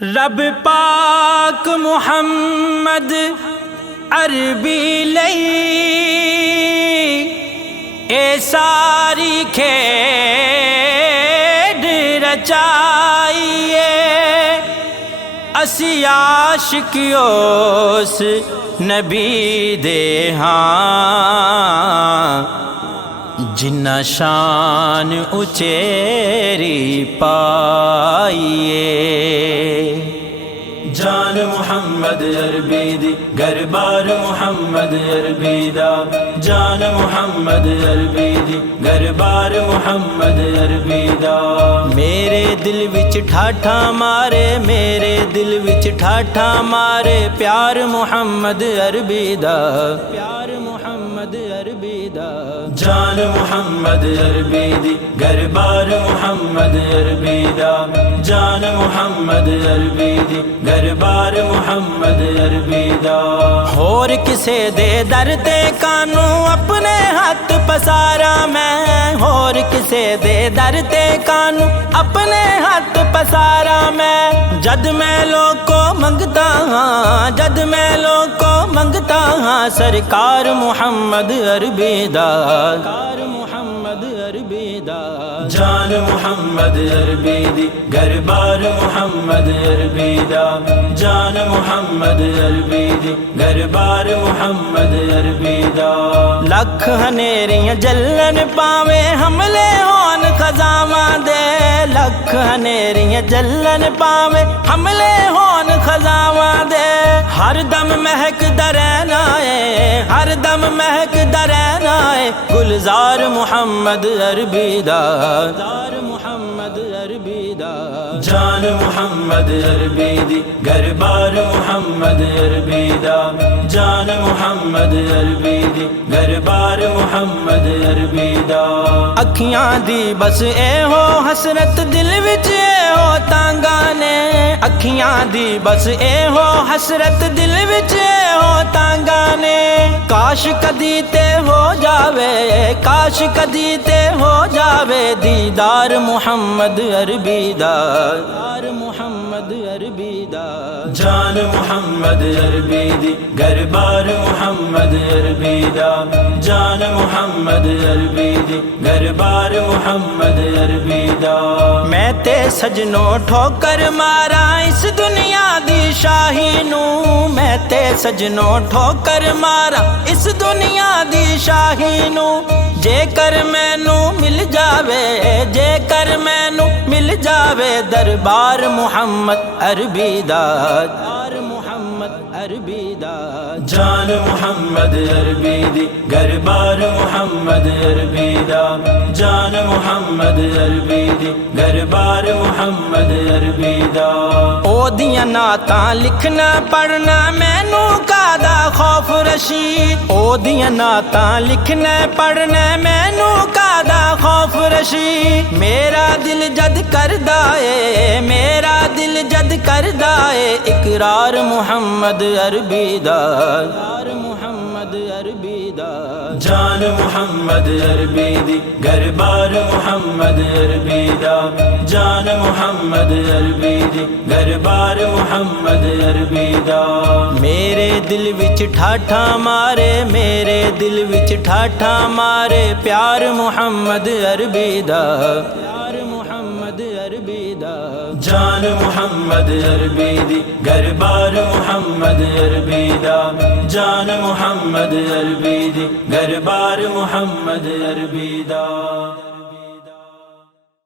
رب پاک محمد عربی لئی اے ساری کھیڈ رچائیے، اسی عاشق اس نبی دے ہاں جنہ شان اچیری پائیے۔ جان محمد عربی دی گربار محمد عربی دا، جان محمد عربی دی گربار محمد عربی دا۔ میرے دل وچ ٹھاٹھا مارے، میرے دل وچ ٹھاٹھا مارے پیار محمد عربی دا، پیار محمد عربی دا۔ جان محمد عربی دی گربار محمد عربی دا، جان محمد عربی دی گربار محمد عربی دا۔ ہور کسے دے در تے کانوں اپنے ہاتھ پسارا میں، ہور کسے دے در تے کانوں اپنے ہاتھ پسارا میں۔ جد میں لوگ کو منگتا ہاں، جد میں لوگ کو منگتا ہاں سرکار محمد عربی دا، سرکار محمد عربی دا۔ جان محمد عربی دی گربار محمد عربی دا، جان محمد عربی دی گربار محمد عربی دا۔ لکھ ہنیریاں جلن پاوے حملے ہون خزاواں دے، لکھ ہنیریاں جلن پاوے حملے ہون خزاواں دے۔ ہر دم مہکدا رہنا ہے، ہر دم مہکدا رہنا ہے گلزار محمد عربی دا، گلزار محمد عربی دا۔ جان محمد عربی دی گربار محمد عربی دا، جان محمد عربی دی گربار محمد عربی دا۔ اکھیاں دی بس اے ہو حسرت دل وچ اے ہو تانگاں نے، اکھیاں دی بس اے ہو حسرت دل وچ اے ہو تانگاں نے۔ کاش کدی تے ہو جاوے، کاش کدی تے ہو جاوے دیدار محمد عربی دا، دیدار محمد عربی دا۔ جان محمد عربی دی گربار محمد عربی دا، جان محمد عربی دی گربار محمد عربی دا۔ میں تے سجنوں ٹھوکر مارا اس دنیا دی شاہی نوں، میں تے سجنوں ٹھوکر مارا اس دنیا دی شاہی نوں۔ جے کر مینوں مل جاوے، جے کر مینوں مل جاوے دربار محمد عربی دا، دربار محمد عربی دا۔ جان محمد عربی دی گربار محمد عربی دا، جان محمد عربی دی گربار محمد عربی دا۔ او دیاں نعتاں لکھنا پڑھنا مینوں کادا خوف رشی، او دیاں نعتاں لکھنا پڑھنا مینوں کادا خوف رشی۔ میرا دل جد کردا اے، میرا دل جد کردا اے اقرار محمد عربی دا، اقرار محمد عربی دا۔ جان محمد عربی دی گربار محمد عربی دا، جان محمد عربی دی گربار محمد عربی دا۔ میرے دل وچ ٹھاٹھا مارے، میرے دل وچ ٹھاٹھا مارے پیار محمد عربی دا، پیار محمد عربی دا۔ جان محمد عربی دی گربار محمد عربی دا، جان محمد عربی دی گربار محمد عربی دا۔